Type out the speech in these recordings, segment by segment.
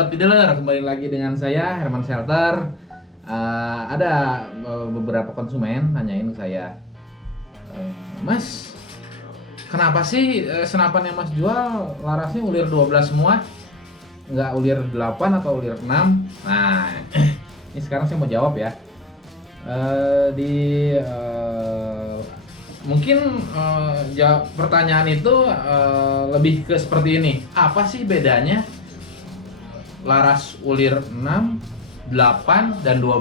Sobat Pideler, kembali lagi dengan saya Herman Shelter. Ada beberapa konsumen nanyain saya, Mas, kenapa sih senapan yang Mas jual larasnya ulir 12 semua? Nggak ulir 8 atau ulir 6? Nah, ini sekarang saya mau jawab ya. Mungkin pertanyaan itu lebih ke seperti ini. Apa sih bedanya laras ulir 6, 8, dan 12?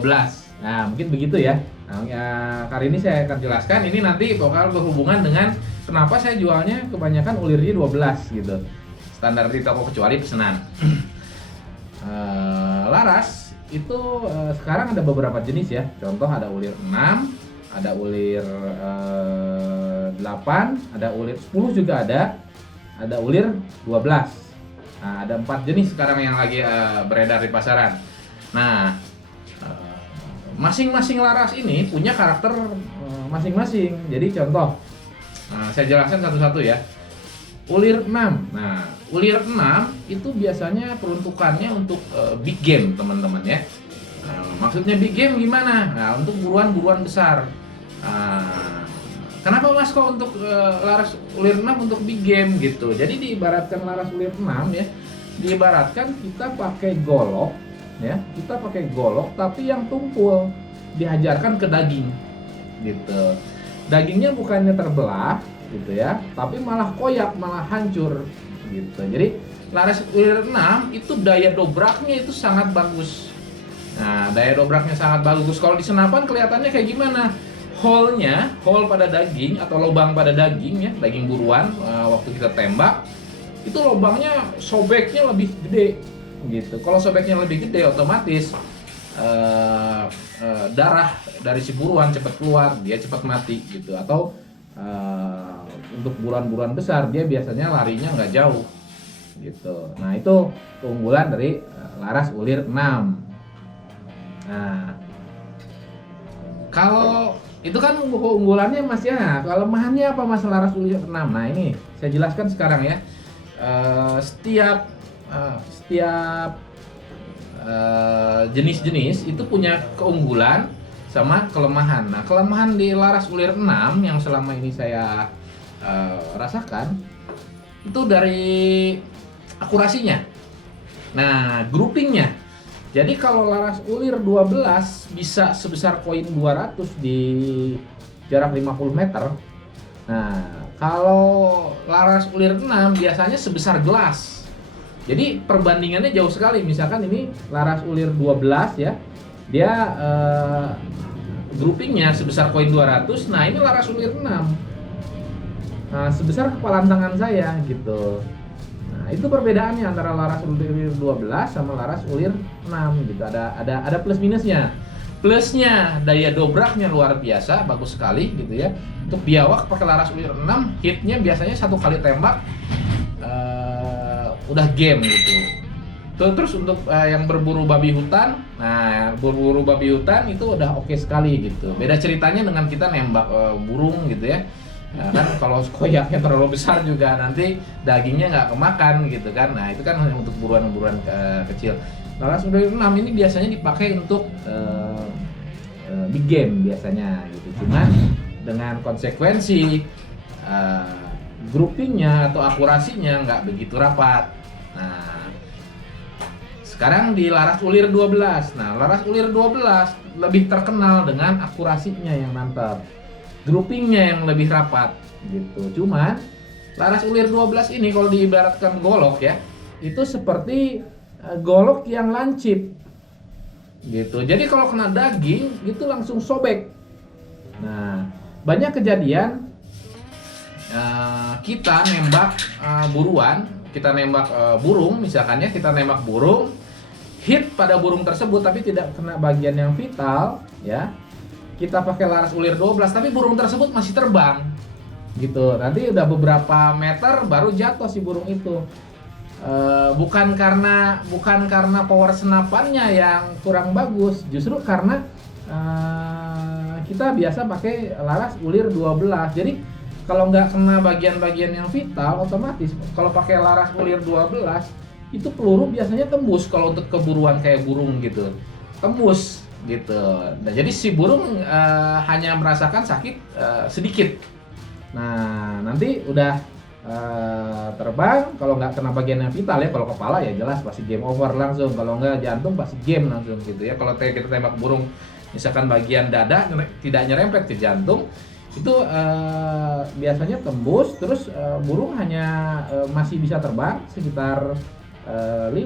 Nah, mungkin begitu ya. Nah, kali ini saya akan jelaskan. Ini nanti bakal berhubungan dengan kenapa saya jualnya kebanyakan ulirnya 12 gitu. Standar di toko kecuali pesanan. Laras itu sekarang ada beberapa jenis ya. Contoh ada ulir 6, ada ulir 8, ada ulir 10 juga ada ulir 12. Nah, ada 4 jenis sekarang yang lagi beredar di pasaran. Nah, masing-masing laras ini punya karakter masing-masing. Jadi contoh, saya jelaskan satu-satu ya. Ulir 6. Nah, ulir 6 itu biasanya peruntukannya untuk big game, teman-teman ya. Maksudnya big game gimana? Nah, untuk buruan-buruan besar. Kenapa Mas kok untuk laras ulir 6 untuk big game gitu? Jadi diibaratkan laras ulir 6 ya. Diibaratkan kita pakai golok ya. Kita pakai golok tapi yang tumpul dihajarkan ke daging gitu. Dagingnya bukannya terbelah gitu ya, tapi malah koyak, malah hancur gitu. Jadi laras ulir 6 itu daya dobraknya itu sangat bagus. Nah, daya dobraknya sangat bagus. Kalau di senapan kelihatannya kayak gimana? Hole pada daging atau lubang pada daging ya, daging buruan waktu kita tembak itu lubangnya sobeknya lebih gede gitu. Kalau sobeknya lebih gede otomatis darah dari si buruan cepat keluar, dia cepat mati gitu. Atau untuk buruan-buruan besar dia biasanya larinya nggak jauh gitu. Nah, itu keunggulan dari laras ulir 6. Nah, kalau itu kan keunggulannya Mas ya. Kelemahannya apa Mas laras ulir 6? Nah, ini saya jelaskan sekarang ya. Setiap jenis-jenis itu punya keunggulan sama kelemahan. Nah, kelemahan di laras ulir 6 yang selama ini saya rasakan itu dari akurasinya. Nah, groupingnya. Jadi kalau laras ulir 12 bisa sebesar koin 200 di jarak 50 meter. Nah, kalau laras ulir 6 biasanya sebesar gelas. Jadi perbandingannya jauh sekali. Misalkan ini laras ulir 12 ya. Dia groupingnya sebesar koin 200. Nah, ini laras ulir 6. Nah, sebesar kepalan tangan saya gitu. Nah, itu perbedaannya antara laras ulir 12 sama laras ulir 6 gitu. Ada plus minusnya. Plusnya daya dobraknya luar biasa, bagus sekali gitu ya. Untuk biawak pakai laras ulir 6, hitnya biasanya satu kali tembak udah game gitu. Terus untuk yang berburu babi hutan, nah berburu babi hutan itu udah oke sekali gitu. Beda ceritanya dengan kita nembak burung gitu ya. Nah, kan kalau koyaknya terlalu besar juga nanti dagingnya nggak kemakan gitu kan. Nah, itu kan hanya untuk buruan-buruan kecil. Laras ulir 6 ini biasanya dipakai untuk big game biasanya gitu. Cuman dengan konsekuensi groupingnya atau akurasinya nggak begitu rapat. Nah, sekarang di laras ulir 12. Nah, laras ulir 12 lebih terkenal dengan akurasinya yang mantap. Groupingnya yang lebih rapat gitu. Cuman laras ulir 12 ini kalau diibaratkan golok ya, itu seperti golok yang lancip gitu. Jadi kalau kena daging itu langsung sobek. Nah, banyak kejadian kita nembak buruan, kita nembak burung misalkan ya, kita nembak burung, hit pada burung tersebut tapi tidak kena bagian yang vital ya. Kita pakai laras ulir 12 tapi burung tersebut masih terbang gitu. Nanti udah beberapa meter baru jatuh si burung itu. Bukan karena power senapannya yang kurang bagus, justru karena kita biasa pakai laras ulir 12. Jadi kalau nggak kena bagian-bagian yang vital, otomatis kalau pakai laras ulir 12 itu peluru biasanya tembus kalau untuk keburuan kayak burung gitu, tembus gitu. Nah jadi si burung hanya merasakan sakit sedikit. Nah nanti udah terbang, kalau nggak kena bagian yang vital ya, kalau kepala ya jelas pasti game over langsung, kalau nggak jantung pasti game langsung gitu ya. Kalau kita tembak burung misalkan bagian dada tidak nyerempet ke jantung, itu biasanya tembus, terus burung hanya masih bisa terbang sekitar 5-10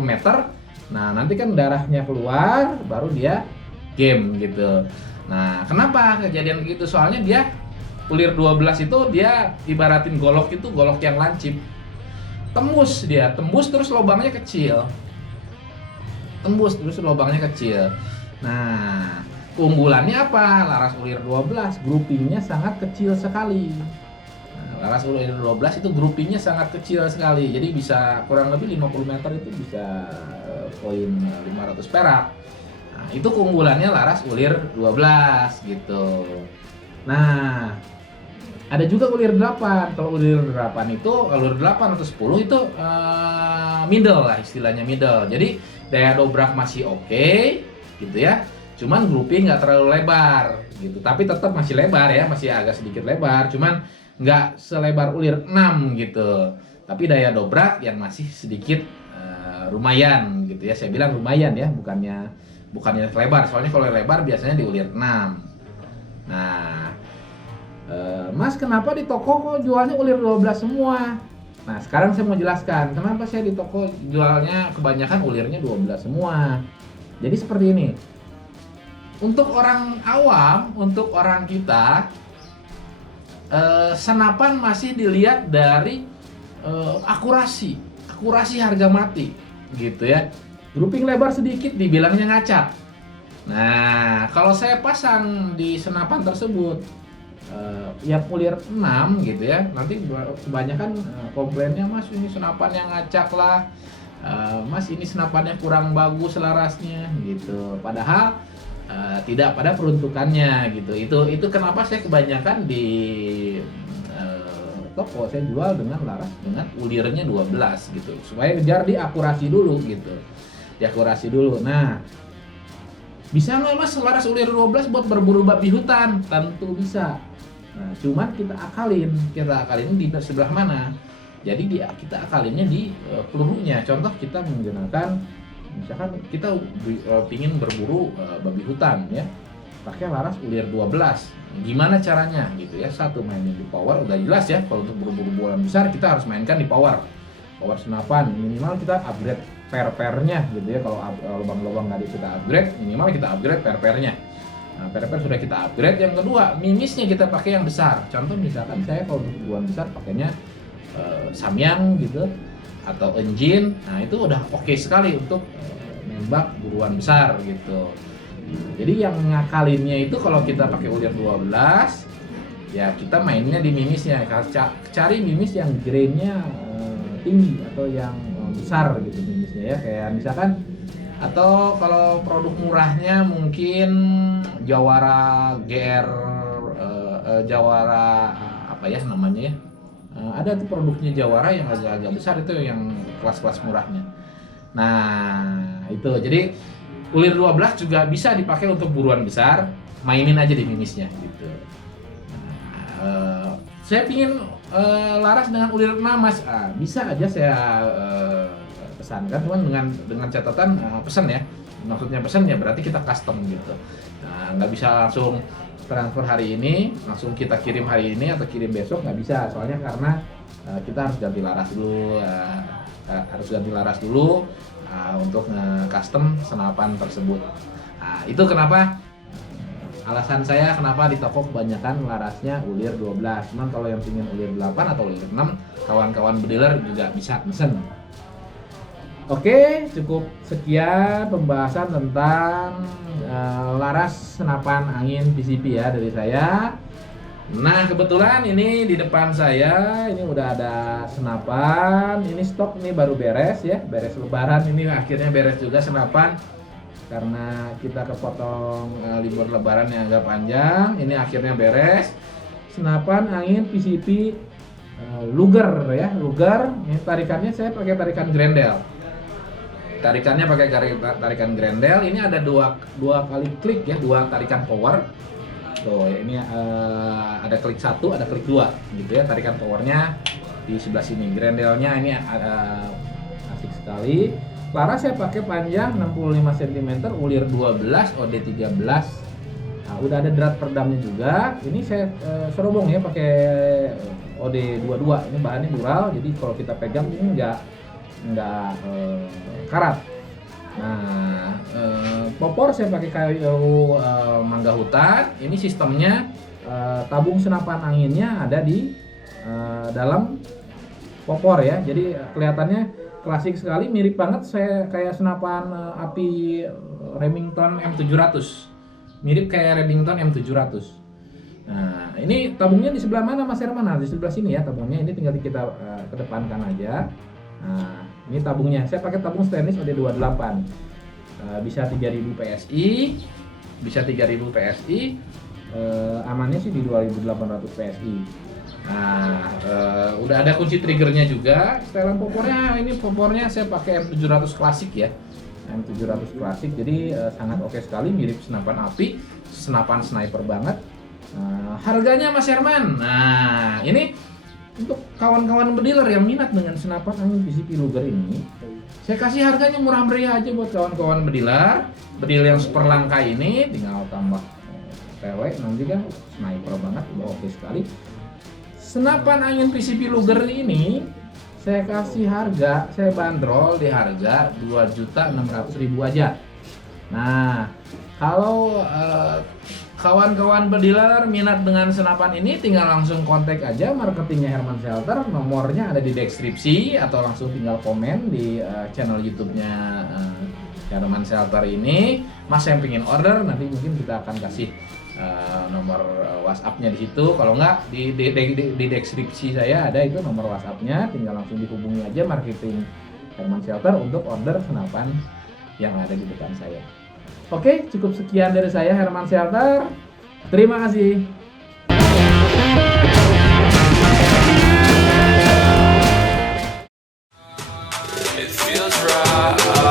meter. Nah nanti kan darahnya keluar baru dia game gitu. Nah kenapa kejadian gitu? Soalnya dia ulir 12 itu dia ibaratin golok itu golok yang lancip, tembus terus lubangnya kecil, tembus terus lubangnya kecil. Nah keunggulannya apa? Laras ulir 12 groupingnya sangat kecil sekali. Laras ulir 12 itu groupingnya sangat kecil sekali, jadi bisa kurang lebih 50 meter itu bisa poin 500 perak. Nah, itu keunggulannya laras ulir 12 gitu. Nah, ada juga ulir 8. Kalau ulir 8 itu, ulir 8 atau 10 itu middle lah istilahnya, middle. Jadi daya dobrak masih oke gitu ya. Cuman grouping nggak terlalu lebar gitu. Tapi tetap masih lebar ya, masih agak sedikit lebar. Cuman nggak selebar ulir 6 gitu, tapi daya dobrak yang masih sedikit lumayan gitu ya. Saya bilang lumayan ya, bukannya lebar, soalnya kalau lebar biasanya di ulir 6. Nah Mas kenapa di toko kok jualnya ulir 12 semua? Nah sekarang saya mau jelaskan kenapa saya di toko jualnya kebanyakan ulirnya 12 semua. Jadi seperti ini, untuk orang awam, untuk orang kita, senapan masih dilihat dari akurasi harga mati gitu ya. Grouping lebar sedikit dibilangnya ngacak. Nah kalau saya pasang di senapan tersebut yang ulir 6 gitu ya, nanti kebanyakan komplainnya, Mas ini senapannya ngacak lah, Mas ini senapannya kurang bagus larasnya gitu. Padahal tidak pada peruntukannya gitu. Itu kenapa saya kebanyakan di toko saya jual dengan laras dengan ulirnya 12 gitu, supaya kejar diakurasi dulu gitu, diakurasi dulu. Nah bisa nggak Mas laras ulir 12 buat berburu babi hutan? Tentu bisa. Nah cuman kita akalin di sebelah mana. Jadi kita akalinnya di pelurunya. Contoh kita menggunakan, misalkan kita pingin berburu babi hutan ya, pakai laras ulir 12. Gimana caranya gitu ya? Satu, mainin di power, udah jelas ya. Kalau untuk berburu bulan besar kita harus mainkan di power senapan. Minimal kita upgrade per-pernya gitu ya. Kalau lubang-lubang nggak kita upgrade, minimal kita upgrade per-pernya. Nah, per-per sudah kita upgrade. Yang kedua, mimisnya kita pakai yang besar. Contoh misalkan saya kalau untuk bulan besar pakainya Samyang gitu atau engine. Nah itu udah oke sekali untuk nembak buruan besar gitu. Jadi yang ngakalinnya itu kalau kita pakai ulir 12 ya kita mainnya di mimisnya. Cari mimis yang grainnya tinggi atau yang besar gitu mimisnya ya, kayak misalkan, atau kalau produk murahnya mungkin Jawara GR, Jawara apa ya namanya ya, ada tuh produknya Jawara yang agak-agak besar, itu yang kelas-kelas murahnya. Nah itu jadi ulir 12 juga bisa dipakai untuk buruan besar, mainin aja di mimisnya gitu. Nah, saya pingin laras dengan ulir 6 Mas, bisa aja saya pesankan, cuman dengan catatan pesan ya. Maksudnya pesan ya berarti kita custom gitu. Nah, nggak bisa langsung transfer hari ini, langsung kita kirim hari ini atau kirim besok, nggak bisa. Soalnya karena kita harus ganti laras dulu, untuk custom senapan tersebut. Nah, itu kenapa alasan saya kenapa di toko kebanyakan larasnya ulir 12. Cuman kalau yang ingin ulir 8 atau ulir 6, kawan-kawan bediler juga bisa pesen. Oke, cukup sekian pembahasan tentang laras senapan angin PCP ya dari saya. Nah kebetulan ini di depan saya ini udah ada senapan, ini stok ini baru beres ya, beres lebaran ini akhirnya beres juga senapan karena kita kepotong libur lebaran yang agak panjang. Ini akhirnya beres senapan angin PCP Luger ya, Luger. Ini tarikannya saya pakai tarikan Grendel. Tarikannya pakai tarikan Grendel. Ini ada dua kali klik ya, dua tarikan power. Tuh, ini ada klik 1, ada klik 2 gitu ya. Tarikan powernya di sebelah sini. Grendelnya ini ada asik sekali. Laras saya pakai panjang 65 cm, ulir 12, OD 13. Nah, udah ada drat peredamnya juga. Ini saya serobong ya pakai OD 22. Ini bahannya dural, jadi kalau kita pegang ini enggak karat. Nah, popor saya pakai kayu mangga hutan. Ini sistemnya tabung senapan anginnya ada di dalam popor ya. Jadi kelihatannya klasik sekali, mirip banget saya kayak senapan api Remington M700. Mirip kayak Remington M700. Nah, ini tabungnya di sebelah mana Mas Herman? Nah, di sebelah sini ya tabungnya. Ini tinggal kita kedepankan aja. Nah, ini tabungnya. Saya pakai tabung stainless OD28. Bisa 3000 PSI, bisa 3000 PSI. Amannya sih di 2800 PSI. Nah, udah ada kunci triggernya juga. Setelan popornya, ini popornya saya pakai M700 klasik ya. M700 klasik, jadi sangat oke sekali, mirip senapan api, senapan sniper banget. Harganya Mas Herman. Nah, ini untuk kawan-kawan bediler yang minat dengan senapan angin PCP Luger ini, saya kasih harganya murah meriah aja buat kawan-kawan bediler yang super langka ini. Tinggal tambah PW nanti kan sniper banget, udah oke sekali. Senapan angin PCP Luger ini saya kasih harga, saya bandrol di harga 2.600.000 aja. Nah, kalau kawan-kawan bediler minat dengan senapan ini, tinggal langsung kontak aja marketingnya Herman Shelter. Nomornya ada di deskripsi, atau langsung tinggal komen di channel YouTube-nya Herman Shelter ini. Mas yang pengen order, nanti mungkin kita akan kasih nomor WhatsApp-nya di situ. Kalau nggak di deskripsi saya ada itu nomor WhatsApp-nya, tinggal langsung dihubungi aja marketing Herman Shelter untuk order senapan yang ada di depan saya. Oke, cukup sekian dari saya Herman Shelter. Terima kasih. It feels right.